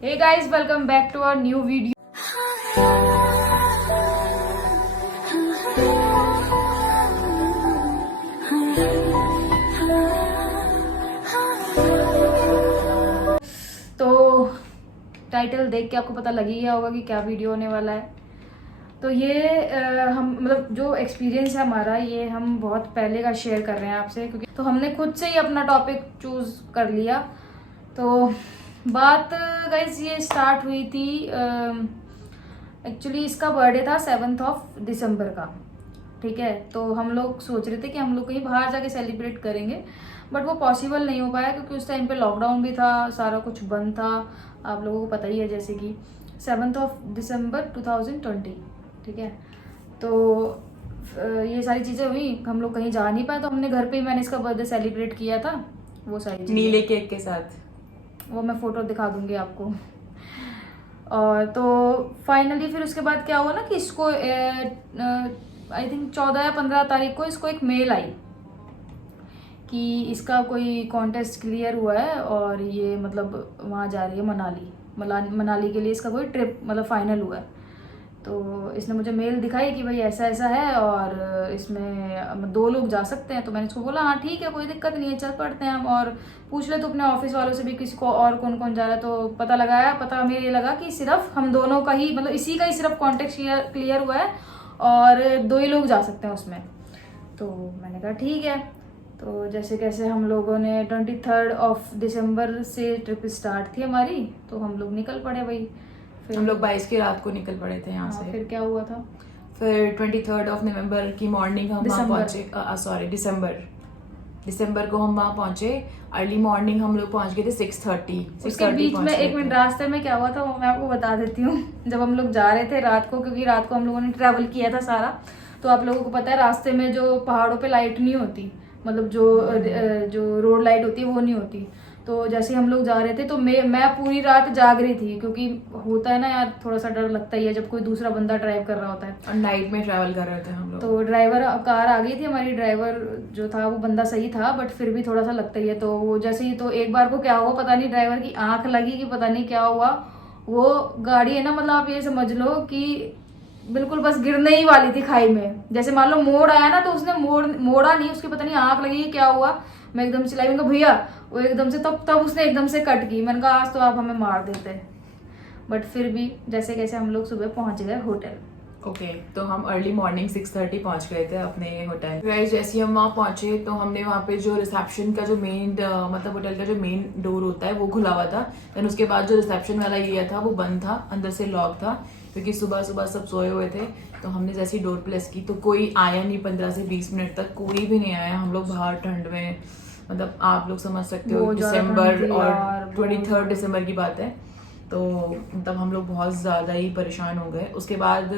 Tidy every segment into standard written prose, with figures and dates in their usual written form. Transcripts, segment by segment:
Hey guys, welcome back to our new video. तो title देख के आपको पता लग ही गया होगा कि क्या वीडियो होने वाला है। तो ये हम मतलब जो एक्सपीरियंस है हमारा, ये हम बहुत पहले का शेयर कर रहे हैं आपसे, क्योंकि तो हमने खुद से ही अपना टॉपिक चूज कर लिया। तो बात गाइस ये स्टार्ट हुई थी, एक्चुअली इसका बर्थडे था 7 दिसंबर का, ठीक है। तो हम लोग सोच रहे थे कि हम लोग कहीं बाहर जाके सेलिब्रेट करेंगे, बट वो पॉसिबल नहीं हो पाया क्योंकि उस टाइम पे लॉकडाउन भी था, सारा कुछ बंद था, आप लोगों को पता ही है। जैसे कि 7 दिसंबर 2020, ठीक है। तो ये सारी चीज़ें हुई, हम लोग कहीं जा नहीं पाए, तो हमने घर पे ही मैंने इसका बर्थडे सेलिब्रेट किया था। वो सारी चीज़ें नीले केक के साथ, वो मैं फोटो दिखा दूंगी आपको। और तो फाइनली फिर उसके बाद क्या हुआ ना कि इसको आई थिंक 14 या 15 तारीख को इसको एक मेल आई कि इसका कोई कॉन्टेस्ट क्लियर हुआ है और ये मतलब वहाँ जा रही है मनाली के लिए, इसका कोई ट्रिप मतलब फाइनल हुआ है। तो इसने मुझे मेल दिखाई कि भाई ऐसा ऐसा है और इसमें 2 लोग जा सकते हैं। तो मैंने इसको बोला हाँ ठीक है, कोई दिक्कत नहीं है, चल पड़ते हैं हम। और पूछ ले तो अपने ऑफिस वालों से भी किसी को और कौन कौन जा रहा है। तो पता हमें ये लगा कि सिर्फ हम दोनों का ही मतलब इसी का ही सिर्फ कॉन्टेक्ट क्लियर हुआ है और 2 ही लोग जा सकते हैं उसमें। तो मैंने कहा ठीक है। तो जैसे कैसे हम लोगों ने 23 दिसंबर से ट्रिप स्टार्ट थी हमारी, तो हम लोग निकल पड़े भाई। फिर हम लोग 22 की रात को निकल पड़े थे यहाँ से। फिर क्या हुआ था, फिर 23 नवंबर की मॉर्निंग हम वहाँ पहुँचे, सॉरी दिसंबर को हम वहाँ पहुँचे। अर्ली मॉर्निंग हम लोग पहुँच गए थे 6:30। उसके बीच में 1 मिनट रास्ते में क्या हुआ था वो मैं आपको बता देती हूँ। जब हम लोग जा रहे थे रात को, क्योंकि रात को हम लोगों ने ट्रैवल किया था सारा, तो आप लोगों को पता है रास्ते में जो पहाड़ों पे लाइट नहीं होती, मतलब जो रोड लाइट होती है वो नहीं होती। तो जैसे हम लोग जा रहे थे तो मैं पूरी रात जाग रही थी, क्योंकि होता है ना यार, थोड़ा सा डर लगता ही है जब कोई दूसरा बंदा ड्राइव कर रहा होता है। और नाइट में ट्रैवल कर रहे थे हम लोग। तो ड्राइवर कार आ गई थी हमारी, ड्राइवर जो था वो बंदा सही था, बट फिर भी थोड़ा सा लगता ही है। तो वो जैसे ही तो एक बार को क्या हुआ पता नहीं, ड्राइवर की आंख लगी कि पता नहीं क्या हुआ, वो गाड़ी है ना, मतलब आप ये समझ लो कि बिल्कुल बस गिरने ही वाली थी खाई में। जैसे मान लो मोड़ आया ना, तो उसने मोड़ा नहीं, उसकी पता नहीं आंख लगी क्या हुआ। मैं एकदम चिल्लाई, मैंने कहा भैया, वो एकदम से तब उसने एकदम से कट की। मैंने कहा आज तो आप हमें मार देते। बट फिर भी जैसे कैसे हम लोग सुबह पहुंच गए होटल। ओके, तो हम अर्ली मॉर्निंग 6:30 पहुंच गए थे अपने होटल। गाइस जैसे ही हम वहाँ पहुंचे तो हमने वहाँ पे जो रिसेप्शन का जो मेन मतलब होटल का जो मेन डोर होता है वो खुला हुआ था। देन उसके बाद जो रिसेप्शन वाला एरिया था वो बंद था, अंदर से लॉक था, क्योंकि सुबह सुबह सब सोए हुए थे। तो हमने जैसे ही डोर प्रेस की तो कोई आया नहीं, 15 से 20 मिनट तक कोई भी नहीं आया। हम लोग बाहर ठंड में, मतलब आप लोग समझ सकते हो, दिसंबर और 23 दिसंबर की बात है। तो मतलब हम लोग बहुत ज़्यादा ही परेशान हो गए। उसके बाद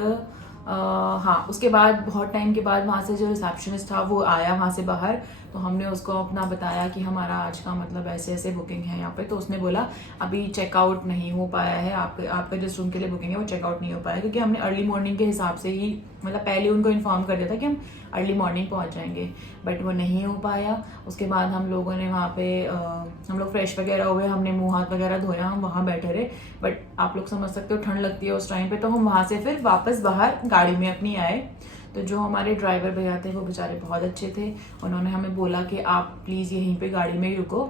उसके बाद बहुत टाइम के बाद वहाँ से जो रिसेप्शनिस्ट था वो आया वहाँ से बाहर। तो हमने उसको अपना बताया कि हमारा आज का मतलब ऐसे ऐसे बुकिंग है यहाँ पे। तो उसने बोला अभी चेकआउट नहीं हो पाया है, आपका जिस रूम के लिए बुकिंग है वो चेकआउट नहीं हो पाया, क्योंकि हमने अर्ली मॉर्निंग के हिसाब से ही मतलब पहले उनको इन्फॉर्म कर दिया था कि हम अर्ली मॉर्निंग पहुँच जाएंगे, बट वो नहीं हो पाया। उसके बाद हम लोगों ने वहाँ पे हम लोग फ्रेश वगैरह हुए, हमने मुँह हाथ वगैरह धोया, हम वहाँ बैठे रहे। बट आप लोग समझ सकते हो ठंड लगती है उस टाइम पे। तो हम वहाँ से फिर वापस बाहर गाड़ी में अपनी आए। तो जो हमारे ड्राइवर भैया थे वो बेचारे बहुत अच्छे थे। उन्होंने हमें बोला कि आप प्लीज़ यहीं पे गाड़ी में ही रुको,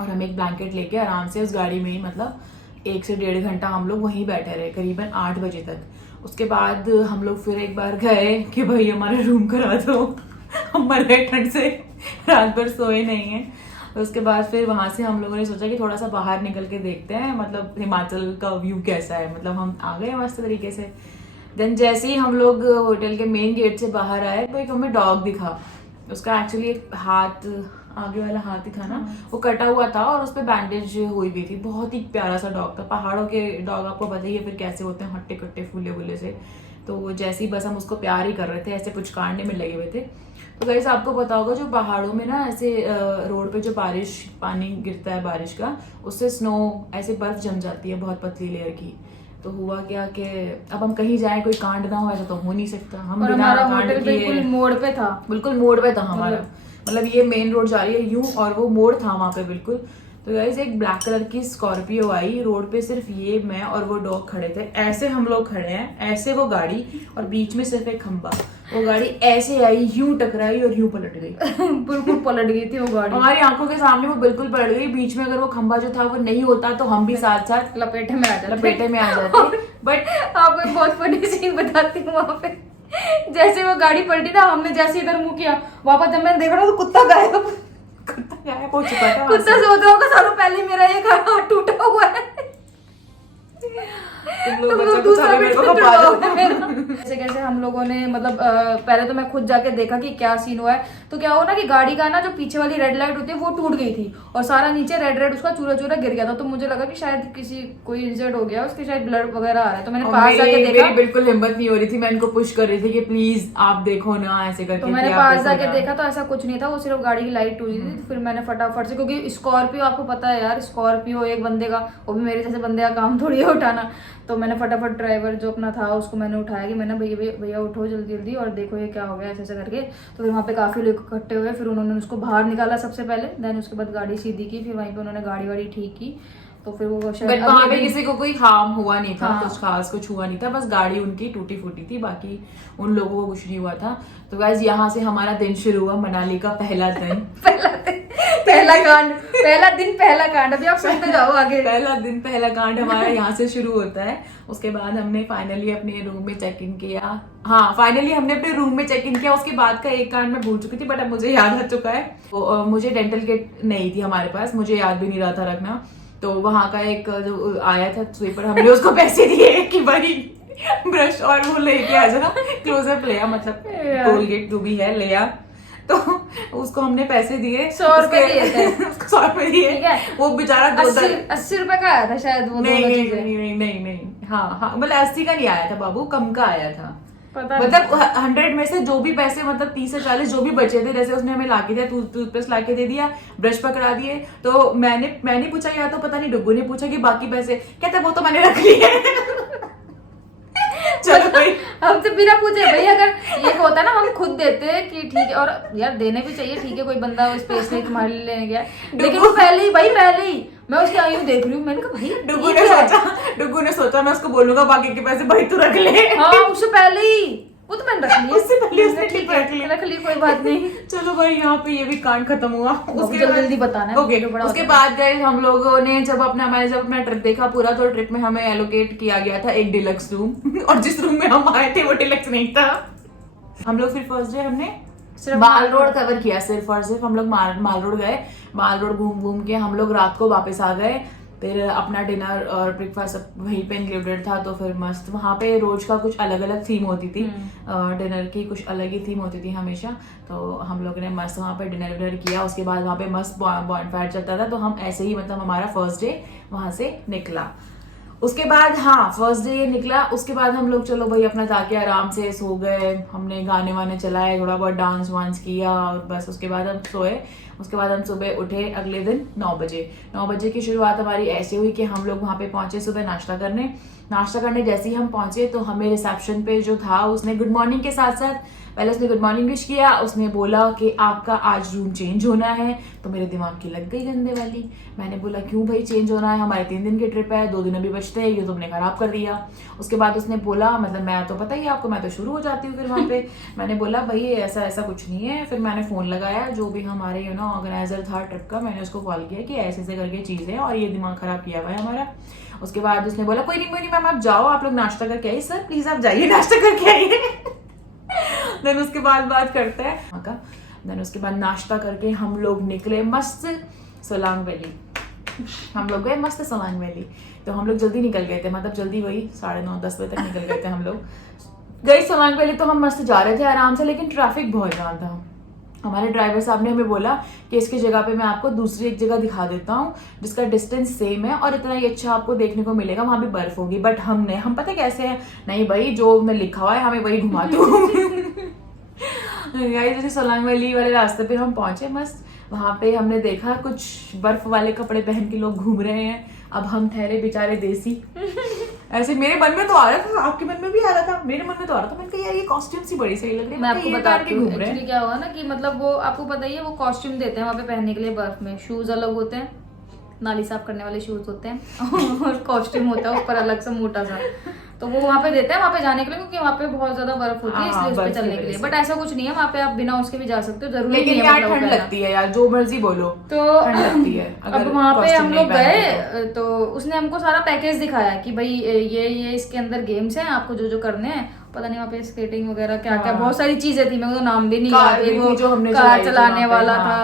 और हम एक ब्लैंकेट लेके आराम से उस गाड़ी में ही मतलब 1 से 1.5 घंटा हम लोग वहीं बैठे रहे, करीबन 8 बजे तक। उसके बाद हम लोग फिर एक बार गए कि भाई हमारा रूम करा दो, हम मर गए ठंड से, रात भर सोए नहीं हैं। उसके बाद फिर वहाँ से हम लोगों ने सोचा कि थोड़ा सा बाहर निकल के देखते हैं, मतलब हिमाचल का व्यू कैसा है। मतलब हम आ गए मस्त तरीके से। देन जैसे ही हम लोग होटल के मेन गेट से बाहर आए तो एक हमें डॉग दिखा। उसका एक्चुअली एक हाथ, आगे वाला हाथ ही था ना, वो कटा हुआ था और उस पर बैंडेज हुई भी थी। बहुत ही प्यारा सा डॉग था। पहाड़ों के डॉग आपको पता ही है फिर कैसे होते हैं, हट्टे कट्टे फूले फूले से। तो जैसे ही बस हम उसको प्यार ही कर रहे थे, ऐसे पुचकारने में लगे हुए थे। तो गाइस आपको पता होगा जो पहाड़ों में ना ऐसे रोड पे जो बारिश पानी गिरता है बारिश का, उससे स्नो ऐसे बर्फ जम जाती है बहुत पतली लेयर की। तो हुआ क्या कि अब हम कहीं जाए कोई कांड ना हो, ऐसा तो हो नहीं सकता। हम और हमारा होटल बिल्कुल मोड़ पे था, बिल्कुल मोड़ पे था हमारा, मतलब ये मेन रोड जा रही है यूं और वो मोड़ था वहां पे बिल्कुल। तो गाइस एक ब्लैक कलर की स्कॉर्पियो आई, रोड पे सिर्फ ये मैं और वो डॉग खड़े थे, ऐसे हम लोग खड़े हैं, ऐसे वो गाड़ी, और बीच में सिर्फ एक खंबा। वो गाड़ी ऐसे आई, यूं टकराई और यूं पलट गई। बिल्कुल पलट गई थी वो गाड़ी, हमारी आंखों के सामने वो बिल्कुल पलट गई। बीच में अगर वो खंबा जो था वो नहीं होता तो हम भी साथ साथ लपेटे में आ जाते। बट आपको एक बहुत फनी सीन बताती हूँ वहां पे। जैसे वो गाड़ी पलटी ना, हमने जैसे इधर मुंह किया, वापस जब मैंने देखा ना तो कुत्ता गायब हो चुका था। कुत्ता सोच रहा होगा सालों पहले मेरा ये हाथ टूटा हुआ है, तुम लोग दूसरा मेरे को खपा दो। कैसे कैसे हम लोगों ने मतलब पहले तो मैं खुद जाके देखा कि क्या सीन हुआ है। तो क्या हुआ ना कि गाड़ी का ना जो पीछे वाली रेड लाइट होती है वो टूट गई थी और सारा नीचे रेड रेड उसका चूरा चूरा गिर गया था। तो मुझे लगा कि शायद किसी कोई इंजर्ड हो गया, उसके शायद ब्लड वगैरह आ रहा है। तो मैंने पास जाके देखा, मेरी बिल्कुल हिम्मत नहीं हो रही थी, मैं इनको पुश कर रही थी कि प्लीज आप देखो ना, ऐसे करके। तो मैंने पास जाके देखा तो ऐसा कुछ नहीं था, वो सिर्फ गाड़ी की लाइट टूटी थी। तो फिर मैंने फटाफट से, क्योंकि स्कॉर्पियो आपको पता है यार, स्कॉर्पियो एक बंदे का, वो भी मेरे जैसे बंदे का काम थोड़ी है उठाना। तो मैंने फटाफट ड्राइवर जो अपना था उसको मैंने उठाया कि मैंने भैया उठो जल्दी जल्दी और देखो ये क्या हो गया, ऐसे ऐसे करके। तो फिर वहाँ पे काफी लोग इकट्ठे हुए, फिर उन्होंने उसको बाहर निकाला सबसे पहले, देन उसके बाद गाड़ी सीधी की, फिर वहीं पे उन्होंने गाड़ी वाड़ी ठीक की। तो फिर वो शायद वहाँ पे किसी को कोई हार्म हुआ नहीं था, हाँ। कुछ खास कुछ हुआ नहीं था, बस गाड़ी उनकी टूटी फूटी थी, बाकी उन लोगों को कुछ नहीं हुआ था। तो गाइस यहाँ से हमारा दिन शुरू हुआ, मनाली का पहला दिन। पहला कांड। अभी आप सुनते जाओ आगे। पहला दिन पहला कांड हमारा यहाँ से शुरू होता है। उसके बाद हमने फाइनली अपने रूम में चेक इन किया। हाँ, फाइनली हमने अपने रूम में चेक इन किया। उसके बाद का एक कांड मैं भूल चुकी थी, बट अब मुझे याद आ चुका है। तो मुझे डेंटल किट नहीं थी हमारे पास, मुझे याद भी नहीं रहा था रखना। तो वहां का एक जो आया था स्वीपर, हमने उसको पैसे दिए कि भाई ब्रश और वो लेके आ जा, क्लोजअप ले आ, मतलब कोलगेट जो भी है ले आ। तो उसको हमने पैसे दिए, 100 रुपए दिए थे। उसको 100 रुपए दिए। वो बेचारा 80 रुपए का आया था शायद वो। नहीं, हाँ, मतलब 80 का नहीं आया था बाबू, कम का आया था। पता मतलब 100 में से जो भी पैसे, मतलब 30 से 40 जो भी बचे थे, जैसे उसने हमें लाके दिया, टूथपेस्ट लाके दे दिया, ब्रश पकड़ा दिए। तो मैंने पूछा, या तो पता नहीं डुग्गू ने पूछा कि बाकी पैसे, कहते वो तो मैंने रख लिए। चलो भाई, हमसे बिना पूछे भाई, अगर ये होता है ना हम खुद देते कि ठीक है, और यार देने भी चाहिए, ठीक है कोई बंदा स्पेस नहीं तुम्हारे लिए लेने गया, लेकिन वो पहले ही मैं उसके आयु देख रही हूँ, मैंने कहा भाई डुग्गू ने सोचा मैं उसको बोलूंगा बाकी के पैसे भाई तू रख ले। हाँ, उससे पहले ही वो तो मैंने रख लिया, उससे पहले उसने ठीक है रख ली, कोई बात नहीं। चलो भाई, यहाँ पे ये भी कांड खत्म हुआ। उसके जल्दी बताना है। ओके, उसके बाद गए हम लोगों ने, जब अपना ट्रिप देखा पूरा, तो ट्रिप में हमें एलोकेट किया गया था एक डिलक्स रूम। और जिस रूम में हम आए थे वो डिलक्स नहीं था। हम लोग फिर फर्स्ट डे हमने सिर्फ माल रोड कवर किया, सिर्फ और सिर्फ हम लोग माल रोड गए। माल रोड घूम के हम लोग रात को वापस आ गए। फिर अपना डिनर और ब्रेकफास्ट वहीं पे इंक्लूडेड था। तो फिर मस्त, वहाँ पे रोज का कुछ अलग अलग थीम होती थी, डिनर की कुछ अलग ही थीम होती थी हमेशा। तो हम लोग ने मस्त वहाँ पे डिनर किया। उसके बाद वहाँ पे मस्त बॉनफायर चलता था। तो हम ऐसे ही, मतलब हमारा फर्स्ट डे वहाँ से निकला। उसके बाद फर्स्ट डे ये निकला। उसके बाद हम लोग चलो भाई अपना जाके आराम से सो गए। हमने गाने वाने चलाए, थोड़ा बहुत डांस वांस किया और बस उसके बाद हम सोए। उसके बाद हम सुबह उठे अगले दिन 9 बजे की शुरुआत हमारी ऐसे हुई कि हम लोग वहाँ पे पहुंचे सुबह नाश्ता करने। जैसे ही हम पहुंचे तो हमें रिसेप्शन पे जो था उसने गुड मॉर्निंग के साथ साथ पहले उसने गुड मॉर्निंग विश किया। उसने बोला कि आपका आज रूम चेंज होना है। तो मेरे दिमाग की लग गई गंदे वाली। मैंने बोला क्यों भाई चेंज होना है, हमारे 3 दिन की ट्रिप है, 2 दिन अभी बचते हैं, ये तुमने खराब कर दिया। उसके बाद उसने बोला, मतलब मैं तो पता ही आपको, मैं तो शुरू हो जाती हूँ फिर वहाँ पे। मैंने बोला भाई ऐसा कुछ नहीं है। फिर मैंने फोन लगाया, जो भी हमारे ऑर्गेनाइजर था ट्रिप का, मैंने उसको कॉल किया कि ऐसे ऐसे करके चीज है और ये दिमाग खराब किया हुआ है हमारा। उसके बाद उसने बोला कोई नहीं मैम आप जाओ, आप लोग नाश्ता करके आइए। सर प्लीज आप जाइए नाश्ता करके आइए। देन उसके बाद बात करते हैं। देन उसके बाद नाश्ता करके हम लोग निकले मस्त सोलांग वैली। हम लोग गए मस्त सोलांग वैली। तो हम लोग जल्दी निकल गए थे, मतलब जल्दी वही 9:30-10 बजे तक निकल गए थे हम लोग। गए सोलांग वैली तो हम मस्त जा रहे थे आराम से, लेकिन ट्रैफिक बहुत ज्यादा था। हमारे ड्राइवर साहब ने हमें बोला कि इसकी जगह पे मैं आपको दूसरी एक जगह दिखा देता हूँ जिसका डिस्टेंस सेम है और इतना ही अच्छा आपको देखने को मिलेगा, वहां पे बर्फ होगी। बट हम पता कैसे हैं, नहीं भाई जो मैं लिखा हुआ है हमें वही घुमाती हूँ। जैसे सोलांग वैली वाले रास्ते पे हम पहुंचे मस्त। वहां पे हमने देखा कुछ बर्फ वाले कपड़े पहन के लोग घूम रहे हैं। अब हम ठहरे बेचारे देसी। ऐसे मेरे मन में तो आ रहा था, आपके मन में भी आ रहा था, मेरे मन में तो आ रहा था। मैंने कहा यार ये कॉस्ट्यूम सी बड़ी सही लग रही है। मैं आपको बताती हूँ एक्चुअली क्या हुआ ना कि मतलब वो आपको पता ही है, वो कॉस्ट्यूम देते हैं वहाँ पे पहनने के लिए बर्फ में। शूज अलग होते हैं, नाली साफ करने वाले शूज होते हैं और कॉस्ट्यूम होता है ऊपर अलग से मोटा सा, तो वो वहाँ पे देते हैं वहाँ पे जाने के लिए, क्योंकि वहाँ पे बहुत ज्यादा बर्फ होती है इसलिए उस पे चलने के लिए। बट ऐसा कुछ नहीं है, वहाँ पे आप बिना उसके भी जा सकते हो, जरूरी नहीं है। यार ठंड लगती है यार, जो मर्जी बोलो, तो ठंड लगती है। अब वहाँ पे हम लोग गए तो उसने हमको सारा पैकेज दिखाया कि भाई ये इसके अंदर गेम्स हैं, आपको जो जो करने हैं, पता नहीं वहाँ पे स्केटिंग वगैरह क्या क्या बहुत सारी चीजें थी, मेरे को तो नाम भी नहीं याद। वो जो हमने कार चलाने वाला था,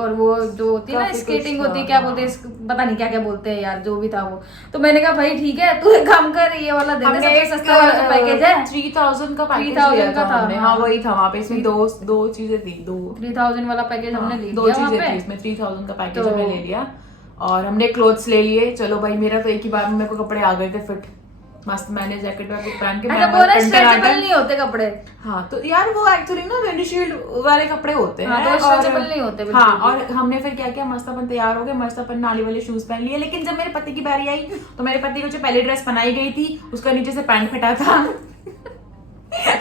और वो जो होती है ना स्केटिंग होती है, क्या बोलते हैं, पता नहीं क्या क्या बोलते हैं यार, जो भी था वो। तो मैंने कहा भाई ठीक है, तू एक काम कर, ये वाला दे दे, सबसे सस्ता वाला पैकेज है, 3000 का पैकेज 3000 का था। हाँ वही था, वहाँ पे इसमें दो चीजें थी, 3000 वाला पैकेज हमने ले लिया। दो चीजें थी इसमें, 3000 का पैकेज हमने ले लिया और हमने क्लोथ्स ले लिए। चलो भाई, मेरा तो एक ही बार में मेरे को कपड़े आ गए थे फिट, मस्त। मैंने जैकेट वैकेट पहन के स्ट्रेचेबल नहीं होते कपड़े। हाँ तो यार वो एक्चुअली ना विंडशील्ड वाले कपड़े होते हैं, तो स्ट्रेचेबल नहीं होते। हाँ, और हमने फिर क्या किया, मस्त अपन तैयार हो गए, मस्त अपन नाली वाले शूज पहन लिए। लेकिन जब मेरे पति की बारी आई तो मेरे पति को जो पहली ड्रेस बनाई गई थी उसका नीचे से पैंट फटा था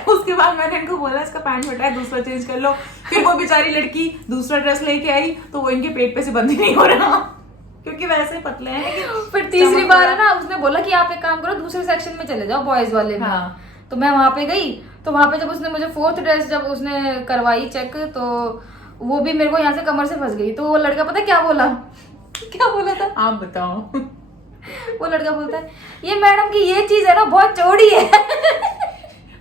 उसके बाद मैंने इनको बोला इसका पैंट फटा है, दूसरा चेंज कर लो। फिर वो बेचारी लड़की दूसरा ड्रेस लेके आई तो वो इनके पेट पे से बंद ही नहीं हो रहा, क्योंकि वैसे पतले हैं। फिर तीसरी बार है ना, उसने बोला कि आप एक काम करो, दूसरे सेक्शन में चले जाओ बॉयज वाले में। हाँ। तो मैं वहां पे गई, तो वहां पे जब उसने मुझे 4th ड्रेस जब उसने करवाई चेक, तो वो भी मेरे को यहाँ से कमर से फंस गई। तो वो लड़का पता क्या बोला क्या बोला था, आप बताओ। वो लड़का बोलता है ये मैडम की ये चीज है ना बहुत चौड़ी है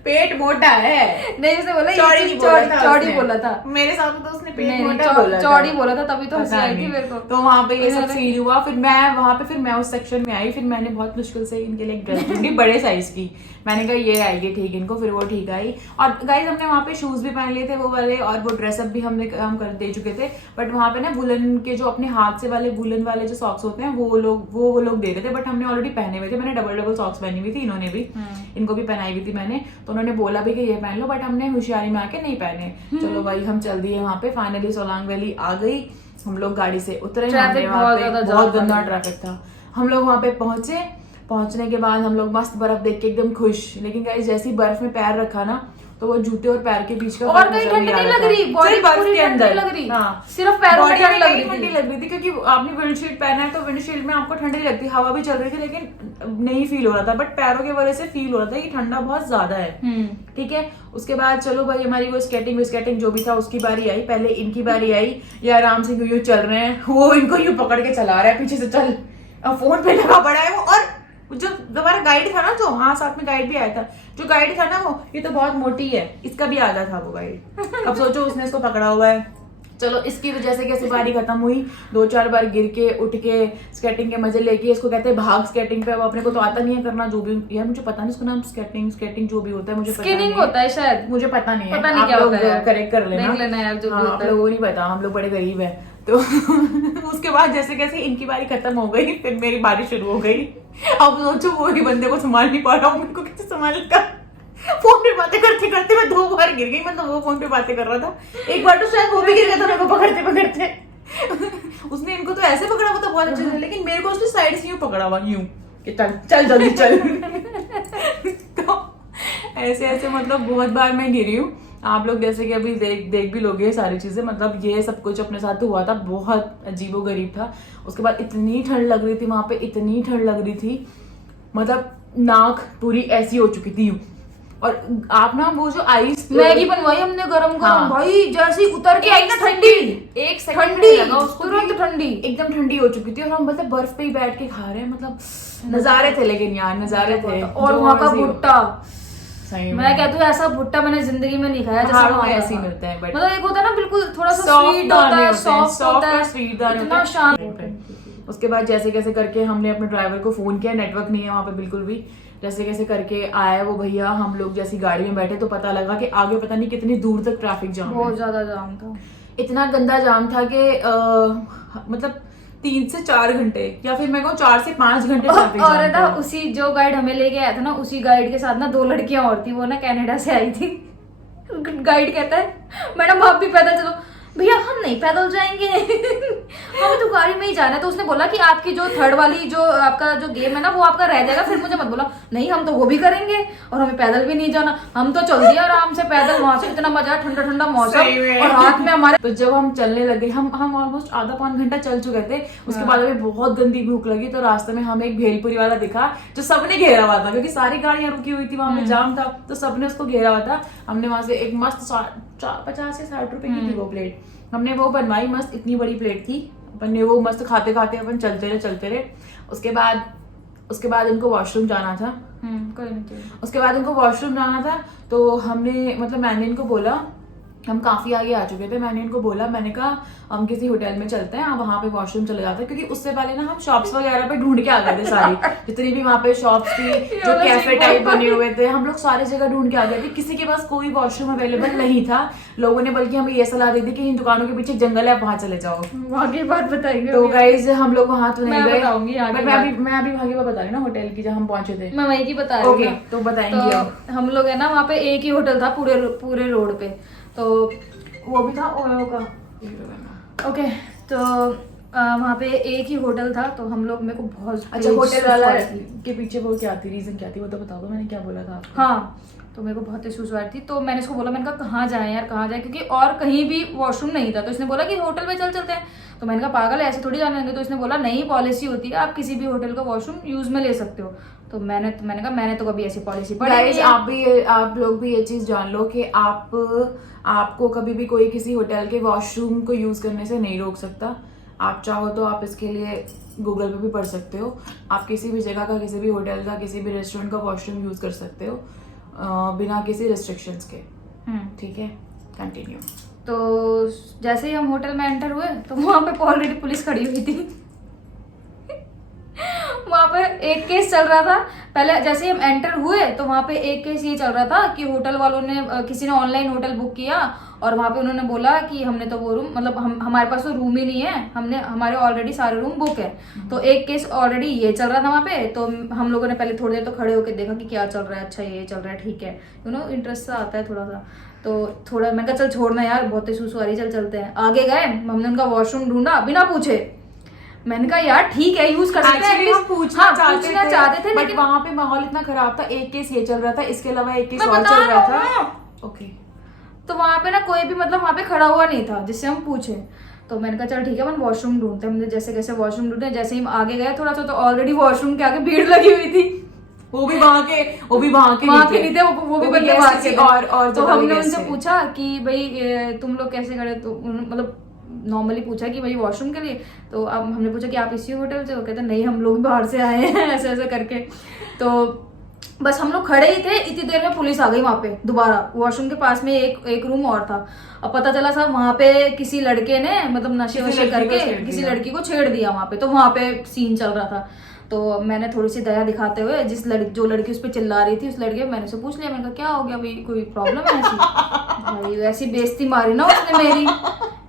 पेट मोटा है। नहीं, उसने बोला चौड़ी बोला था। मेरे साथ तो उसने पेट नहीं, मोटा बोला, चौड़ी बोला था, तभी तो हंसी आई थी मेरे को। तो वहाँ पे ये सब सीन हुआ। फिर मैं वहाँ पे फिर मैं उस सेक्शन में आई, फिर मैंने बहुत मुश्किल से इनके लिए एक ड्रेस ढूंढी बड़े साइज की। मैंने कहा ये आएगी ठीक इनको, फिर वो ठीक आई। और गाइस हमने वहाँ पे शूज भी पहन लिए थे वो वाले, और वो ड्रेसअप भी हम कर दे चुके थे। बट वहाँ पे ना वुलन के जो अपने हाथ से वाले वुलन वाले जो सॉक्स होते हैं वो लोग दे रहे थे, बट हमने ऑलरेडी पहने हुए थे। मैंने डबल सॉक्स पहनी हुई थी, इन्होंने भी, इनको भी पहनाई हुई थी मैंने। तो उन्होंने बोला भी कि ये पहन लो, बट हमने होशियारी में आके नहीं पहने। चलो भाई हम चल दिए वहाँ पे। फाइनली सोलांग वैली आ गई, हम लोग गाड़ी से उतरे, बहुत गंदा ट्रैफिक था। हम लोग वहाँ पे पहुंचने के बाद हम लोग मस्त बर्फ देख के एकदम खुश। लेकिन गाइस जैसी बर्फ में पैर रखा ना तो वो जूते और पैर के बीच का और कहीं ठंड नहीं लग रही, बॉडी बर्फ के अंदर लग रही, सिर्फ पैरों में ठंडी लग रही थी, क्योंकि आपने विंडशील्ड पहना है तो विंडशील्ड में आपको ठंडी लगती, हवा भी चल रही थी लेकिन नहीं फील हो रहा था। बट पैरों की वजह से फील हो रहा था कि ठंडा बहुत ज्यादा है। ठीक है, उसके बाद चलो भाई हमारी वो स्केटिंग जो भी था उसकी बारी आई। पहले इनकी बारी आई, ये आराम से यूं चल रहे हैं, वो इनको यूं पकड़ के चला रहा है पीछे से, चल फोन पे लगा पड़ा है वो। और जो हमारा गाइड था ना, जो हाँ साथ में गाइड भी आया था, जो गाइड था ना वो, ये तो बहुत मोटी है, इसका भी आधा था वो गाइड। अब सोचो उसने इसको पकड़ा हुआ है। चलो इसकी वजह से कैसे बारी खत्म हुई, 2-4 बार गिर के उठ के स्केटिंग के मजे लेके, इसको कहते हैं भाग स्केटिंग पे। अब अपने को तो आता नहीं है करना, जो भी यार मुझे पता नहीं इसको नाम स्केटिंग जो भी होता है, मुझे स्किनिंग होता है शायद, मुझे पता नहीं है, क्या होता है, करेक्ट कर लेना, देख लेना यार जो भी होता है। आप लोगों को नहीं पता, हम लोग बड़े गरीब है। तो उसके बाद जैसे कैसे इनकी बारी खत्म हो गई, फिर मेरी बारी शुरू हो गई। अब सोचो वो ही बंदे को संभाल नहीं पा रहा हूँ, उनको कैसे संभालेगा। फोन पे बातें करते करते मैं 2 बार गिर गई, मतलब वो फोन पे बातें कर रहा था, एक बार तो शायद वो भी गिर गया था मेरे को पकड़ते उसने इनको तो ऐसे पकड़ा हुआ था बहुत अच्छे से, लेकिन मेरे को उसने साइड से यूं पकड़ा हुआ, यूं कि चल जल्दी चल तो ऐसे मतलब बहुत बार मैं गिरी हूँ। आप लोग जैसे कि अभी देख भी लोगे सारी चीजें, मतलब ये सब कुछ अपने साथ हुआ था, बहुत अजीबोगरीब था। उसके बाद इतनी ठंड लग रही थी वहां पे, इतनी ठंड लग रही थी, मतलब नाक पूरी ऐसी हो चुकी थी। और आप ना वो जो आइस मैगी बनवाई हमने गरम भाई, जैसे उतर के आई ना ठंडी, एक सेकंड लगा उसको, तुरंत ठंडी, एकदम ठंडी हो चुकी थी। और हम मतलब बर्फ पे ही बैठ के खा रहे हैं, मतलब नजारे थे, लेकिन यार नजारे थे। और वहाँ का भुट्टा, मैं कहती हूँ ऐसा भुट्टा मैंने जिंदगी में नहीं खाया जैसा वहाँ ऐसे ही मिलता है। मतलब एक होता है ना बिल्कुल थोड़ा सा स्वीट होता है, सॉफ्ट होता है, इतना शांत। उसके बाद जैसे कैसे करके हमने अपने ड्राइवर को फोन किया, नेटवर्क नहीं है वहाँ पे बिल्कुल भी। जैसे कैसे करके आया वो भैया, हम लोग जैसी गाड़ी में बैठे तो पता लगा कि आगे पता नहीं कितनी दूर तक ट्रैफिक जाम, बहुत ज्यादा जाम था, इतना गंदा जाम था कि मतलब 3 से 4 घंटे, या फिर मैं कहूँ 4 से 5 घंटे ट्रैफिक जाम। और ना उसी जो गाइड हमें लेके आया था ना, उसी गाइड के साथ ना 2 लड़कियां और थी, वो ना कनाडा से आई थी। गाइड कहता है मैडम आप भी पैदल चलो, भैया हम नहीं पैदल जाएंगे हमें तो गाड़ी में ही जाना है। तो उसने बोला कि आपकी जो थर्ड वाली जो आपका जो गेम है ना वो आपका रह जाएगा, फिर मुझे मत बोला। नहीं हम तो वो भी करेंगे और हमें पैदल भी नहीं जाना। हम तो चल दिया आराम से पैदल, वहां से इतना मजा, ठंडा ठंडा मौसम और हाथ में हमारे। तो जब हम चलने लगे, हम ऑलमोस्ट आधा पौन घंटा चल चुके थे। उसके बाद हमें बहुत गंदी भूख लगी, तो रास्ते में हमें एक भेलपुरी वाला दिखा जो सबने घेरा हुआ था, क्योंकि सारी गाड़ियां रुकी हुई थी, वहां पे जाम था, तो सबने उसको घेरा हुआ था। हमने वहां से एक मस्त 50 से 60 रुपए की थी वो प्लेट, हमने वो बनवाई मस्त, इतनी बड़ी प्लेट थी। अपन ने वो मस्त खाते खाते अपन चलते रहे। उसके बाद इनको वॉशरूम जाना था। उसके बाद इनको वॉशरूम जाना था, तो हमने मतलब मैंने इनको बोला, हम काफी आगे आ चुके थे, मैंने इनको बोला, मैंने कहा हम किसी होटल में चलते हैं, आप वहां पे वॉशरूम चले जाते हैं, क्योंकि उससे पहले ना हम शॉप्स वगैरह पे ढूंढ के आ गए थे सारी जितनी भी वहां पे शॉप्स थी, जो कैफे टाइप बने हुए थे, हम लोग सारी जगह ढूंढ के आ गए थे। किसी के पास कोई वॉशरूम अवेलेबल नहीं था। लोगों ने बल्कि हमें ये सलाह दी थी कि इन दुकानों के पीछे जंगल है, आप वहां चले जाओ। वहां की बात बताएंगे तो गाइज हम लोग वहां तो नहीं गए, मैं अभी भागी बात बता रही ना होटल की, जब हम पहुंचे थे मैं वही की बता रही हूँ। तो बताएंगे। तो हम लोग है ना वहाँ पे एक ही होटल था पूरे रोड पे, तो वो भी था ओयो का। ओके, तो वहाँ पे एक ही होटल था, तो हम लोग, मेरे को बहुत अच्छा होटल वाला के पीछे वो क्या थी, रीजन क्या थी, वो तो बता दो, मैंने क्या बोला था आपको। हाँ, तो मेरे को बहुत इशूज आ रही थी, तो मैंने इसको बोला, मैंने कहा कहाँ जाए यार, कहाँ जाए, क्योंकि और कहीं भी वॉशरूम नहीं था। तो इसने बोला कि होटल पे चलते हैं। तो मैंने कहा पागल है, ऐसे थोड़ी जाने देंगे। तो इसने बोला नहीं, पॉलिसी होती है, आप किसी भी होटल का वॉशरूम यूज में ले सकते हो। तो मैंने कहा मैंने तो कभी ऐसी पॉलिसी पढ़ी नहीं है। आप लोग भी ये चीज जान लो कि आपको कभी भी कोई किसी होटल के वॉशरूम को यूज करने से नहीं रोक सकता। आप चाहो तो आप इसके लिए गूगल पे भी पढ़ सकते हो। आप किसी भी जगह का, किसी भी होटल का, किसी भी रेस्टोरेंट का वॉशरूम यूज कर सकते हो बिना किसी रिस्ट्रिक्शंस के। ठीक है, कंटिन्यू। तो जैसे ही हम होटल में एंटर हुए तो वहां पे ऑलरेडी पुलिस खड़ी हुई थी वहां पे एक केस चल रहा था। पहले जैसे ही हम एंटर हुए तो वहां पे एक केस ये चल रहा था कि होटल वालों ने, किसी ने ऑनलाइन होटल बुक किया और वहां पे उन्होंने बोला कि हमने तो वो रूम, मतलब हमारे पास तो रूम ही नहीं है, हमारे ऑलरेडी सारे रूम बुक है। तो एक केस ऑलरेडी ये चल रहा था वहां पे। तो हम लोगों ने पहले थोड़ी देर तो खड़े होकर देखा कि क्या चल रहा है, अच्छा ये चल रहा है, ठीक है, इंटरेस्ट सा आता है थोड़ा सा। तो थोड़ा मैंने कहा चल छोड़ना यार, बहुत ही सुसु आ रही, चल चलते हैं। आगे गए, हमने उनका वॉशरूम ढूंढा बिना पूछे। मैंने कहा यार ठीक है, यूज कर सकते हैं, हम पूछना चाहते थे, लेकिन वहां पे माहौल इतना खराब था। एक केस ये चल रहा था, इसके अलावा एक केस और चल रहा था। ओके, तो वहां पे ना कोई भी मतलब वहां पे खड़ा हुआ नहीं था जिससे हम पूछे। तो मैंने कहा चल ठीक है, हम वॉशरूम ढूंढते हैं। हमने जैसे कैसे वॉशरूम ढूंढे, जैसे ही हम आगे गए थोड़ा सा, तो ऑलरेडी वॉशरूम के आगे भीड़ लगी हुई थी। वो भी वहां के नहीं थे, वो भी बंदे वहां के। और तो हमने उनसे पूछा कि भाई तुम लोग कैसे खड़े, तो मतलब नॉर्मली पूछा कि भाई वॉशरूम के लिए। तो अब हमने पूछा कि आप इसी होटल से हो, कहते नहीं हम लोग बाहर से आए हैं ऐसे ऐसे करके। तो बस हम लोग खड़े ही थे, इतनी देर में पुलिस आ गई वहां पे दोबारा। वॉशरूम के पास में एक रूम और था। अब पता चला था वहां पे किसी लड़के ने मतलब नशे वशे करके किसी लड़की को छेड़ दिया वहां पे। तो वहां पे सीन चल रहा था। तो मैंने थोड़ी सी दया दिखाते हुए जो लड़की उस पर चिल्ला रही थी, उस लड़के मैंने से पूछ लिया, मैंने कहा क्या हो गया भाई, कोई प्रॉब्लम है ऐसी? भाई ऐसी बेइज्जती मारी ना उसने मेरी।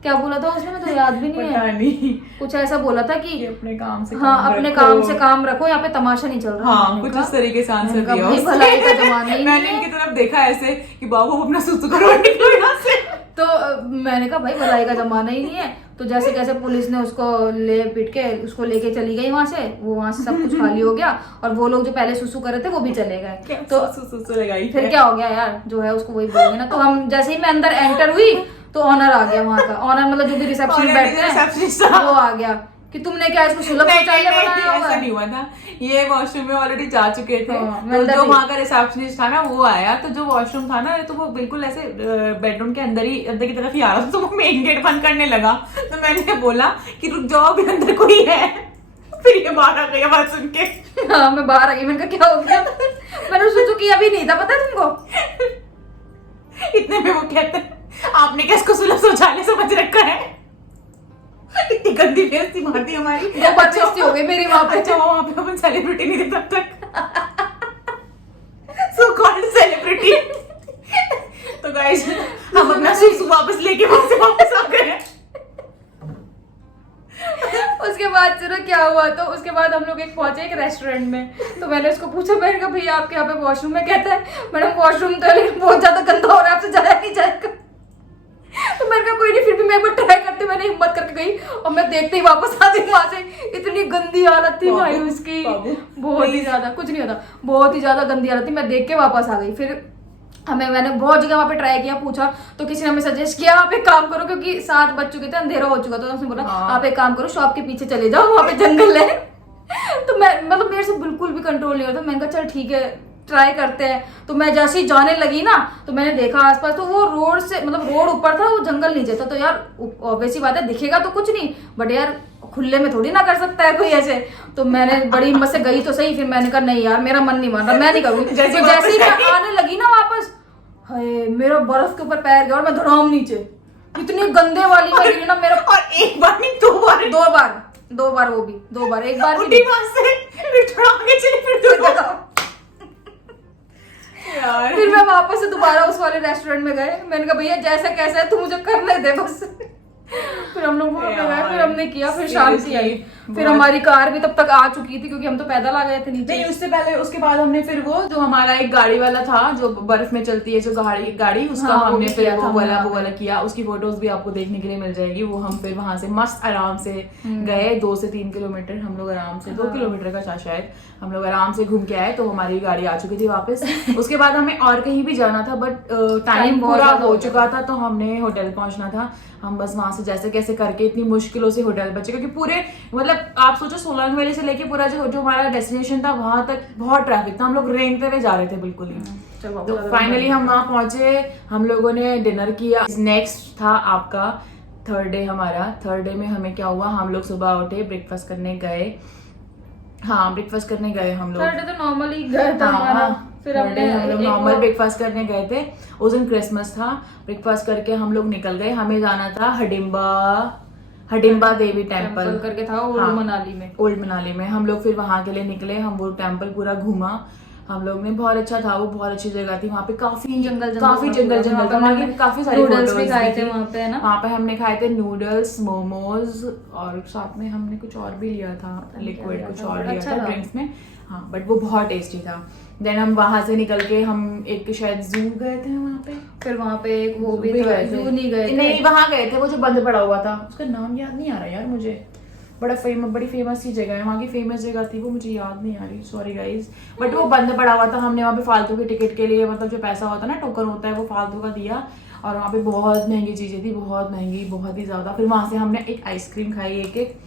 क्या बोला था उसने, मैं तो याद भी नहीं है। कुछ ऐसा बोला था कि अपने काम से अपने काम से काम रखो, यहाँ पे तमाशा नहीं चल रहा। हाँ, कुछ इस तरीके से आंसर दिया। भलाई का जमाना ही मैंने इनकी तरफ देखा ऐसे कि बाबू अपना सुसु करो यहाँ से। तो मैंने कहा भाई भलाई का जमाना ही नहीं है। तो जैसे कैसे पुलिस ने उसको ले पीट के उसको लेके चली गई वहां से। वो वहां से सब कुछ खाली हो गया और वो लोग जो पहले सुसु कर रहे थे वो भी चले गए। तो सुसु लगाई फिर क्या हो गया यार, जो है उसको वही बोलेंगे ना। तो हम जैसे ही मैं अंदर एंटर हुई तो ऑनर आ गया वहां का। ऑनर मतलब जो भी रिसेप्शन में बैठते हैं वो आ गया कि तुमने क्या इसको सुलभ शौचालय बनाया होगा। ऐसा नहीं हुआ था, ये वॉशरूम में ऑलरेडी जा चुके थे। तो जो वहां का रिसेप्शनिस्ट था ना वो आया, तो जो वॉशरूम था ना तो वो बिल्कुल ऐसे बेडरूम के अंदर की तरफ ही आ रहा था। तो वो मेन गेट बंद करने लगा। तो मैंने बोला कि रुक जाओ, अभी अंदर कोई है। फिर ये बाहर आ गई आवाज सुन के। हाँ, मैं बाहर आ गई। मैंने कहा क्या हो गया? मैंने सुसु किया भी नहीं था, पता है तुमको। इतने में वो कहते हैं आपने क्या इसको सुलभ शौचालय समझ रखा है? इतनी गंदी बेइज्जती मार दी हमारी। दो बार बेइज्जती हो गई मेरी वहां पे। अच्छा वहां पे अपन सेलिब्रिटी नहीं थे तब तक, सो कॉल्ड सेलिब्रिटी। तो गाइस हम अपना सुसु वापस लेके वहां से वापस आ गए। उसके बाद चलो क्या हुआ, तो उसके बाद हम लोग पहुंचे एक रेस्टोरेंट में। तो मैंने उसको पूछा, मैंने कहा भैया आपके यहाँ पे वॉशरूम में? कहता है मैडम वॉशरूम तो लेकिन बहुत ज्यादा गंदा हो रहा है, आपसे जाया नहीं जाएगा। तो तो मैंने कहा कोई नहीं, फिर भी मैं एक बार ट्राई करती, मैंने हिम्मत करके गई और मैं देखते ही वापस आती वहां से। इतनी गंदी हालत थी भाई उसकी, बहुत ही ज्यादा, कुछ नहीं होता, बहुत ही ज्यादा गंदी हालत थी। मैं देख के वापस आ गई। फिर मैंने बहुत जगह वहाँ पे ट्राई किया, पूछा, तो किसी ने हमें सजेस्ट किया आप एक काम करो, क्योंकि 7 बज चुके थे, अंधेरा हो चुका था, तो उसने बोला आप एक काम करो, शॉप के पीछे चले जाओ, वहाँ पे जंगल है। तो मैं मतलब मेरे से बिल्कुल भी कंट्रोल नहीं होता। मैंने कहा चल ठीक है ट्राई करते हैं। तो मैं जैसे ही जाने लगी ना, तो मैंने देखा आसपास, तो वो रोड से मतलब रोड ऊपर था, वो जंगल नीचे था। तो यार ऑब्वियस सी बात है, दिखेगा तो कुछ नहीं, बट यार खुले में थोड़ी ना कर सकता है कोई ऐसे। तो मैंने बड़ी हिम्मत से गई तो सही, फिर मैंने कहा नहीं यार मेरा मन नहीं मान रहा, मैं नहीं करूंगी। जैसे ही मैं आने लगी ना वापस, हाय मेरा बर्फ के ऊपर पैर गया और मैं धड़ाम नीचे, इतनी गंदे वाली में गिरी ना मेरा। और एक बार नहीं, 2 बार, दो बार वो भी 2 बार, एक बार उठी वहां से, फिर थोड़ा आगे चली, फिर यार। फिर मैं वापस से दोबारा उस वाले रेस्टोरेंट में गए। मैंने कहा भैया जैसा कैसा है तू मुझे करने दे बस। फिर हम लोग वहां पे गए, फिर हमने किया, फिर शांति आई। फिर हमारी कार भी तब तक आ चुकी थी, क्योंकि हम तो पैदल आ गए थे नीचे। नहीं, उससे पहले, उसके बाद हमने फिर वो जो हमारा एक गाड़ी वाला था जो बर्फ में चलती है, जो गाड़ी उसका हाँ, हमने फिर वो वाला हाँ। किया। उसकी फोटोज भी आपको देखने के लिए मिल जाएगी। वो हम फिर वहां से मस्त आराम से गए, 2 से 3 किलोमीटर हम लोग आराम से, 2 किलोमीटर का था शायद, हम लोग आराम से घूम के आए। तो हमारी गाड़ी आ चुकी थी वापस। उसके बाद हमें और कहीं भी जाना था, बट टाइम पूरा हो चुका था, तो हमने होटल पहुंचना था। हम बस वहां से जैसे कैसे करके इतनी मुश्किलों से होटल बचे, क्योंकि पूरे मतलब आप सोचो सोलंग वैली से लेके पूरा जो हमारा डेस्टिनेशन था वहां तक बहुत ट्रैफिक था, हम लोग रेंगते हुए जा रहे थे बिल्कुल ही। तो फाइनली हम वहां पहुंचे, हम लोगों ने डिनर किया। नेक्स्ट था आपका 3rd डे हमारा। 3rd डे में हमें क्या हुआ, हम लोग सुबह उठे, ब्रेकफास्ट करने गए। हाँ, ब्रेकफास्ट करने गए हम लोग। 3rd डे तो नॉर्मली गए था हमारा। फिर हम लोग नॉर्मल ब्रेकफास्ट करने गए थे। उस दिन क्रिसमस था। ब्रेकफास्ट करके हम लोग निकल गए। हमें जाना था हडिम्बा देवी टेम्पल करके था ओल्ड मनाली में। ओल्ड मनाली में हम लोग फिर वहां के लिए निकले। हम वो टेम्पल पूरा घूमा हम लोग ने, बहुत अच्छा था वो, बहुत अच्छी जगह थी। वहाँ पे काफी जंगल था, काफी सारी नूडल्स भी खाए थे वहाँ पे, है ना। वहाँ पे हमने खाए थे नूडल्स, मोमोज, और साथ में हमने कुछ और भी लिया था, लिक्विड कुछ और लिया था ड्रिंक्स में। हाँ, बट वो बहुत टेस्टी था। देन हम वहां से निकल के हम एक शायद जू गए थे वहाँ पे। फिर वहाँ पे एक वो भी था, जू नहीं गए थे, नहीं वहां गए थे, वो जो बंद पड़ा हुआ था, उसका नाम याद नहीं आ रहा यार मुझे। बड़ी फेमस सी जगह है, वहाँ की फेमस जगह थी, वो मुझे याद नहीं आ रही, सॉरी गाइज। बट वो बंद पड़ा हुआ था। हमने वहाँ पे फालतू के टिकट के लिए, मतलब जो पैसा होता है ना, टोकन होता है, वो फालतू का दिया। और वहाँ पे बहुत महंगी चीजें थी, बहुत महंगी, बहुत ही ज्यादा। फिर वहां से हमने एक आइसक्रीम खाई, एक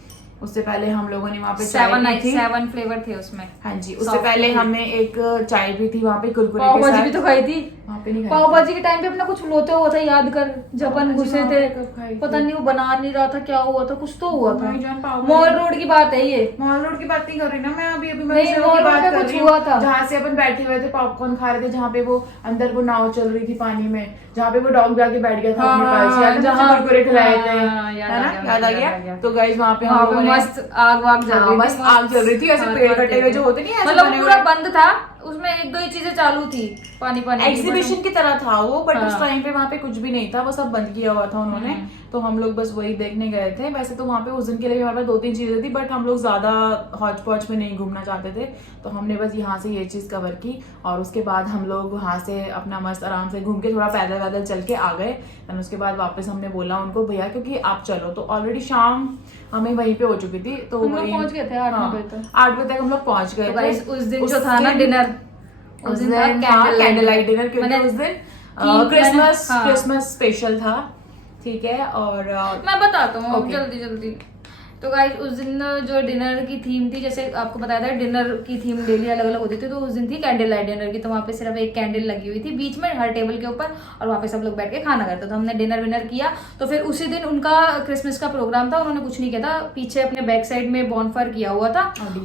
उससे पहले हम लोगों ने वहाँ पे 7 फ्लेवर थे उसमें। हाँ जी, उससे पहले हमने एक चाय भी थी वहाँ पे कुरकुरे पाव भाजी भी तो खाई थी वहाँ पे। नहीं पाव भाजी के टाइम पे अपना कुछ लोते हुआ था, याद कर, जपन घुसे थे, पता नहीं वो बना नहीं रहा था, क्या हुआ था, कुछ तो हुआ था। मॉल रोड की बात है ये, मॉल रोड की बात नहीं कर रही ना मैं अभी नहीं, मॉल रोड पे कुछ हुआ था, जहाँ से अपन बैठे हुए थे, पॉपकॉर्न खा रहे थे, जहाँ पे वो अंदर वो नाव चल रही थी पानी में, जहाँ पे वो डॉग जाके बैठ गया था अपने पास, जहाँ कुरकुरे खिलाए थे, याद आ गया। तो गाइस वहाँ पे मस्त आग बस आग जल रही थी, ऐसे पेड़ कटे हुए जो होते नहीं, मतलब पूरा बंद था, उसमें 1-2 ही चीजें चालू थी, पानी एग्जीबिशन की तरह था वो। बट उस टाइम पे वहाँ पे कुछ भी नहीं था, वो सब बंद किया हुआ था उन्होंने। तो हम लोग बस वही देखने गए थे। वैसे तो वहाँ पे उस दिन के लिए हमारे पास 2-3 चीजें थी, बट हम लोग ज्यादा हॉच पॉच में नहीं घूमना चाहते थे, तो हमने बस यहाँ से ये चीज कवर की। और उसके बाद हम लोग वहाँ से अपना मस्त आराम से घूम के थोड़ा पैदल चल के आ गए। और उसके बाद वापस हमने बोला उनको, भैया क्योंकि आप चलो, तो ऑलरेडी शाम हमें वहीं पे हो चुकी थी, तो पहुंच गए थे 8 बजे तक। 8 बजे तक हम लोग पहुंच गए थे। उस दिन जो था ना डिनर, उस दिन कैंडल लाइट डिनर, क्योंकि उस दिन क्रिसमस स्पेशल था, ठीक है। और मैं बताता हूँ जल्दी। तो गाइस उस दिन जो डिनर की थीम थी, जैसे आपको बताया था डिनर की थीम डेली अलग अलग होती थी, तो उस दिन थी कैंडल लाइट डिनर की। तो वहाँ पे सिर्फ एक कैंडल लगी हुई थी बीच में हर टेबल के ऊपर, और वहाँ पे सब लोग बैठ के खाना करते। तो हमने डिनर विनर किया। तो फिर उसी दिन उनका क्रिसमस का प्रोग्राम था, उन्होंने कुछ नहीं किया था, पीछे अपने बैक साइड में बॉनफायर किया हुआ था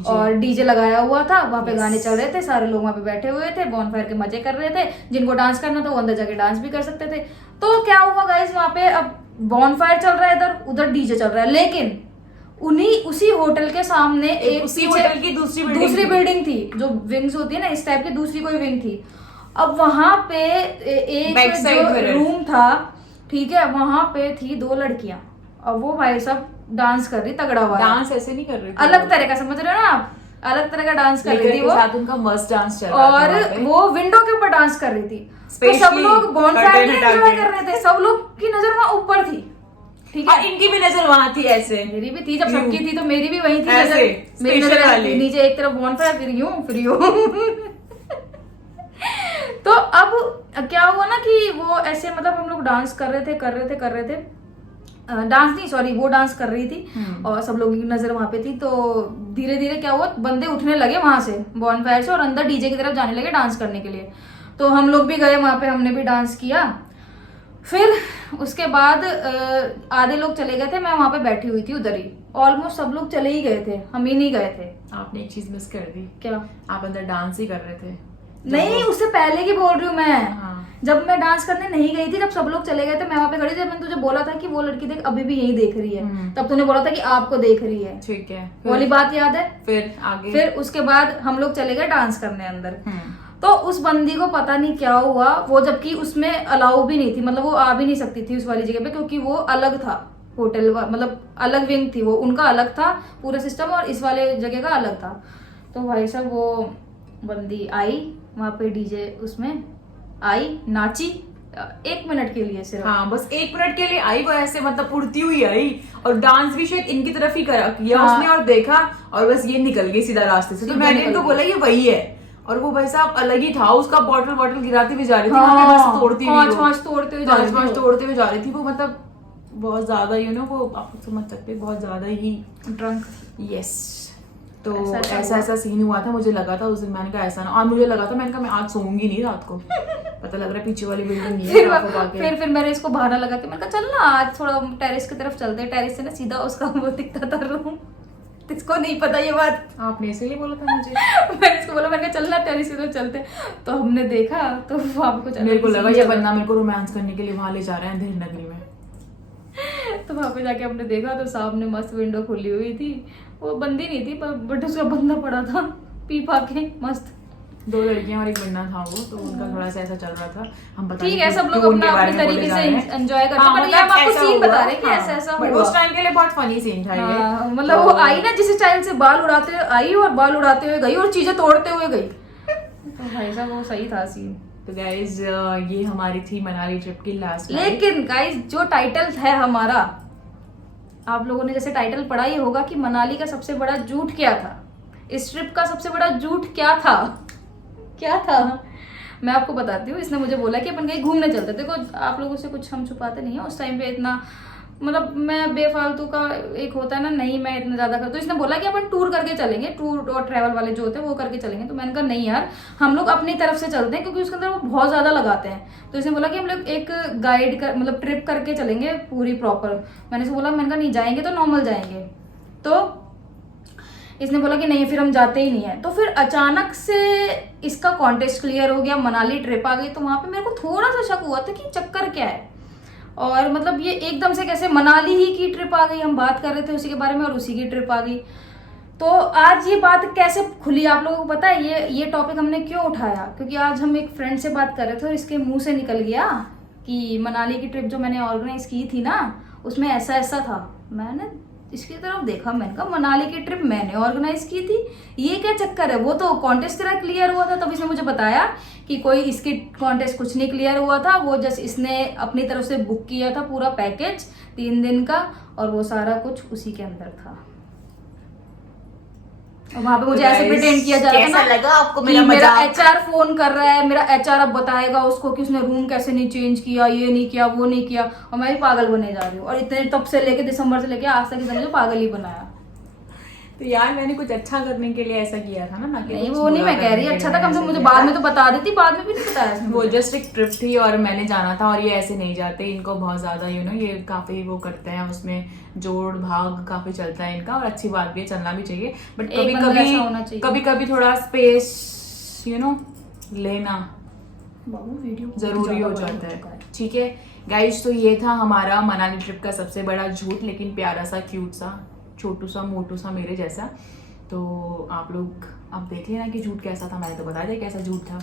और डीजे लगाया हुआ था, वहाँ पे गाने चल रहे थे, सारे लोग वहाँ पे बैठे हुए थे, बॉनफायर के मजे कर रहे थे। जिनको डांस करना था वो अंदर जाके डांस भी कर सकते थे। तो क्या हुआ गाइस, वहाँ पे अब बॉनफायर चल रहा है, इधर उधर डीजे चल रहा है, लेकिन उसी होटल के सामने एक उसी होटल की दूसरी बिल्डिंग थी, जो विंग्स होती है ना, इस टाइप की दूसरी कोई विंग थी। अब वहां पे एक जो रूम था, ठीक है, वहां पे थी 2 लड़कियां। अब वो भाई साहब डांस कर रही, तगड़ा हुआ डांस ऐसे नहीं कर रही, अलग तरह का, समझ रहे हो ना आप, अलग तरह का डांस कर रही लेकर थी के वो, साथ उनका मस्त डांस चल रहा था वहाँ और पे। वो विंडो के ऊपर डांस कर रही थी। तो सब Specially लोग बॉनफायर curtain हटा एंजॉय के। कर रहे थे, सब लोग की नजर वहां ऊपर थी, ठीक और है। इनकी भी नजर वहां थी ऐसे, मेरी भी थी, जब यूं। सबकी थी तो मेरी भी वही थी ऐसे, नजर, मेरी special नजर ऐसे वाली। थी, नीचे एक तरफ बॉनफायर, फिर यूं तो अब क्या हुआ ना कि वो ऐसे मतलब हम लोग डांस कर रहे थे, डांस नहीं सॉरी, वो डांस कर रही थी और सब लोगों की नजर वहां पे थी। तो धीरे धीरे क्या हुआ, बंदे उठने लगे वहां से बॉनफायर से और अंदर डीजे की तरफ जाने लगे डांस करने के लिए। तो हम लोग भी गए वहां पे, हमने भी डांस किया। फिर उसके बाद आधे लोग चले गए थे, मैं वहां पे बैठी हुई थी उधर ही, ऑलमोस्ट सब लोग चले ही गए थे, हम ही नहीं गए थे। आपने एक चीज मिस कर दी, क्या? आप अंदर डांस ही कर रहे थे। नहीं, उससे पहले की बोल रही हूँ मैं। हाँ। जब मैं डांस करने नहीं गई थी, जब सब लोग चले गए थे, मैं वहां पे खड़ी थी। जब मैंने तुझे बोला था कि वो लड़की देख अभी भी यही देख रही है, तब तूने बोला था कि आपको देख रही है, ठीक है, वो वाली बात याद है? फिर आगे, फिर उसके बाद हम लोग चले गए डांस करने अंदर। तो उस बंदी को पता नहीं क्या हुआ, वो जबकि उसमें अलाउ भी नहीं थी, मतलब वो आ भी नहीं सकती थी उस वाली जगह पे, क्योंकि वो अलग था होटल, मतलब अलग विंग थी वो, उनका अलग था पूरा सिस्टम और इस वाले जगह का अलग था। तो भाई साहब वो बंदी आई वहां पे, डीजे उसमें आई, नाची 1 मिनट के लिए सिर्फ। हाँ, बस 1 मिनट के लिए आई वो, ऐसे मतलब उड़ती हुई आई, और डांस भी शायद इनकी तरफ ही किया हाँ। उसने, और देखा और बस ये निकल गई सीधा रास्ते से। तो सीधा मैंने निकल इनको गई। बोला ये वही है, और वो भाई साहब अलग ही था, उसका बॉटल गिराती हुई जा रही थी, हाँ, वहाँ पे बस तोड़ती हुई वो। कांच तोड़ते हुए जा रही थी कांच वो। तोड़ते हुए जा रही थी वो, मतलब बहुत ज्यादा वो आप समझ सकते हैं, बहुत ज्यादा ही ड्रंक। यस। तो ऐसा ऐसा सीन हुआ था, मुझे लगा था उस दिन, मैंने कहा ऐसा ना, और मुझे लगा था, मैंने कहा मैं आज सोऊंगी नहीं रात को। पता लग रहा है पीछे वाली बिल्डिंग नहीं है। फिर मैंने इसको बहाना लगा के मैंने कहा चल ना आज थोड़ा टेरेस की तरफ चलते हैं। टेरेस से ना सीधा उसका वो दिखता था रूम, इसको नहीं पता ये बात। आपने इसीलिए बोला था मुझे। मैंने इसको बोला, मैंने कहा चल ना टेरेस की तरफ चलते हैं। तो हमने देखा तो वहां पे कुछ मेरे को अलग लगा scene ये चल रहा बंदा मेरे को रोमांस करने के लिए वहां ले जा रहा है अंधेरी नगरी में। तो वहां पे जाके हमने देखा तो सामने मस्त विंडो खुली हुई थी, वो बंदी नहीं थी बट उसका बंदा पड़ा था पी पा के मस्त। 2 लड़कियां और एक बंदा था वो, तो उनका थोड़ा सा ऐसा चल रहा था। हम पता ठीक नहीं है, सब लोग क्यों उनके अपना बारे अपने में बोले तरीके जा से रहे हैं। एंजॉय करते हाँ, हैं, पर ये मतलब हम आपको ऐसा सीन हुआ, बता रहे हैं कि हाँ, ऐसा ऐसा but हुआ। उस टाइम के लिए बहुत फनी सीन था ये। हाँ, मतलब वो आई ना जिस स्टाइल से बाल उड़ाते हुए आई और बाल उड़ाते हुए गई और चीजें तोड़ते हुए गई, तो भाई साहब वो सही था सीन। तो गाइज ये हमारी थी मनाली ट्रिप की लास्ट। लेकिन गाइस जो टाइटल है हमारा, आप लोगों ने जैसे टाइटल पढ़ा ही होगा कि मनाली का सबसे बड़ा झूठ क्या था, इस ट्रिप का सबसे बड़ा झूठ क्या था, क्या था मैं आपको बताती हूँ। इसने मुझे बोला कि अपन कहीं घूमने चलते। देखो आप लोगों से कुछ हम छुपाते नहीं है, उस टाइम पे इतना मतलब मैं बेफालतू का एक होता है ना, नहीं मैं इतना ज्यादा कर। तो इसने बोला कि अपन टूर करके चलेंगे, टूर और ट्रैवल वाले जो होते हैं वो करके चलेंगे। तो मैंने कहा नहीं यार, हम लोग अपनी तरफ से चलते हैं, क्योंकि उसके अंदर वो बहुत ज्यादा लगाते हैं। तो इसने बोला कि हम लोग एक गाइड कर मतलब ट्रिप करके चलेंगे पूरी प्रॉपर। मैंने इसे बोला, मैंने कहा नहीं जाएंगे तो नॉर्मल जाएंगे। तो इसने बोला कि नहीं फिर हम जाते ही नहीं है। तो फिर अचानक से इसका कॉन्टेस्ट क्लियर हो गया, मनाली ट्रिप आ गई। तो वहां पे मेरे को थोड़ा सा शक हुआ था कि चक्कर क्या है, और मतलब ये एकदम से कैसे मनाली ही की ट्रिप आ गई। हम बात कर रहे थे उसी के बारे में और उसी की ट्रिप आ गई। तो आज ये बात कैसे खुली आप लोगों को पता है? ये टॉपिक हमने क्यों उठाया, क्योंकि आज हम एक फ्रेंड से बात कर रहे थे और इसके मुंह से निकल गया कि मनाली की ट्रिप जो मैंने ऑर्गेनाइज की थी ना, उसमें ऐसा ऐसा था। मैंने इसकी तरफ देखा, मैंने कहा मनाली की ट्रिप मैंने ऑर्गेनाइज की थी, ये क्या चक्कर है? वो तो कॉन्टेस्ट तेरा क्लियर हुआ था। तब इसने मुझे बताया कि कोई इसकी कॉन्टेस्ट कुछ नहीं क्लियर हुआ था, वो जस्ट इसने अपनी तरफ से बुक किया था पूरा पैकेज 3 दिन का, और वो सारा कुछ उसी के अंदर था। और वहां पे मुझे ऐसे प्रिटेंड किया जा रहा था ना, लगा आपको कि मेरा HR फोन कर रहा है, मेरा HR अब बताएगा उसको कि उसने रूम कैसे नहीं चेंज किया, ये नहीं किया, वो नहीं किया, और मैं भी पागल बने जा रही हूँ। और इतने तब से लेके दिसंबर से लेके आज तक मुझे पागल ही बनाया। तो यार मैंने कुछ अच्छा करने के लिए ऐसा किया था ना कि नहीं कुछ वो नहीं बुरा मैं कह रही, करने के अच्छा लिए था कम से मैंने मुझे ऐसा बाद किया में तो बता देती, बाद में भी नहीं बताया इसने वो मुझे। जस्ट एक ट्रिप थी और मैंने जाना था, और ये ऐसे नहीं जाते, इनको बहुत ज्यादा ये काफी वो करते हैं, उसमें जोड़ भाग काफी चलता है इनका, और अच्छी बात भी है, चलना भी चाहिए, बट एक बंदा ऐसा होना चाहिए। कभी कभी थोड़ा स्पेस लेना बाबू वीडियो जरूरी हो जाता है। ठीक है गाइज, तो ये था हमारा मनाली ट्रिप का सबसे बड़ा झूठ, लेकिन प्यारा सा, क्यूट सा, छोटू सा, मोटू सा मेरे जैसा। तो आप लोग अब देख लेना कि झूठ कैसा था, मैंने तो बता दिया कैसा झूठ था।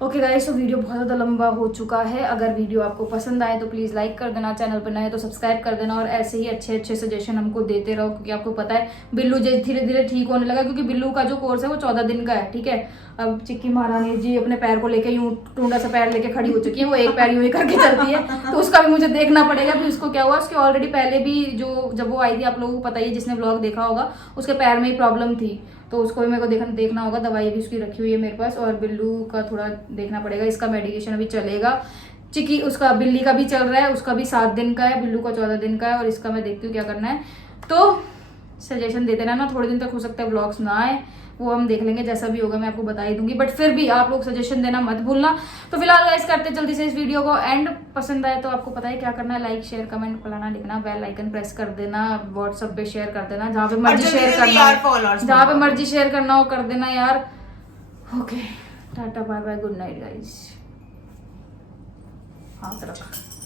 ओके गाइस, तो वीडियो बहुत ज़्यादा लंबा हो चुका है। अगर वीडियो आपको पसंद आए तो प्लीज़ लाइक कर देना, चैनल पर नए तो सब्सक्राइब कर देना, और ऐसे ही अच्छे अच्छे सजेशन हमको देते रहो, क्योंकि आपको पता है बिल्लू जैसे धीरे धीरे ठीक होने लगा, क्योंकि बिल्लू का जो कोर्स है वो 14 दिन का है, ठीक है। अब चिक्की महारानी जी अपने पैर को लेके यूं टूंडा सा पैर लेके खड़ी हो चुकी है, वो एक पैर यूं ही करके चलती है, तो उसका भी मुझे देखना पड़ेगा कि उसको क्या हुआ। उसके ऑलरेडी पहले भी जो जब वो आई थी, आप लोगों को पता ही है, जिसने ब्लॉग देखा होगा, उसके पैर में ही प्रॉब्लम थी, तो उसको भी मेरे को देखना होगा। दवाई भी उसकी रखी हुई है मेरे पास, और बिल्लू का थोड़ा देखना पड़ेगा, इसका मेडिकेशन अभी चलेगा। चिकी उसका बिल्ली का भी चल रहा है, उसका भी 7 दिन का है, बिल्लू का 14 दिन का है, और इसका मैं देखती हूँ क्या करना है। तो सजेशन देते रहना, थोड़े दिन तक हो सकता है ब्लॉग्स ना आए, वो हम देख लेंगे, जैसा भी होगा मैं आपको बता ही दूंगी, बट फिर भी आप लोग सजेशन देना मत भूलना। तो फिलहाल गाइस करते जल्दी से इस वीडियो को एंड। पसंद आए तो आपको पता है क्या करना है, लाइक शेयर कमेंट फलाना लिखना, बेल आइकन प्रेस कर देना, व्हाट्सएप पे शेयर कर देना, जहाँ पे मर्जी शेयर करना, जहाँ पे मर्जी शेयर करना हो कर देना यार। Okay, tata bye bye, good night guys. हाथ रख।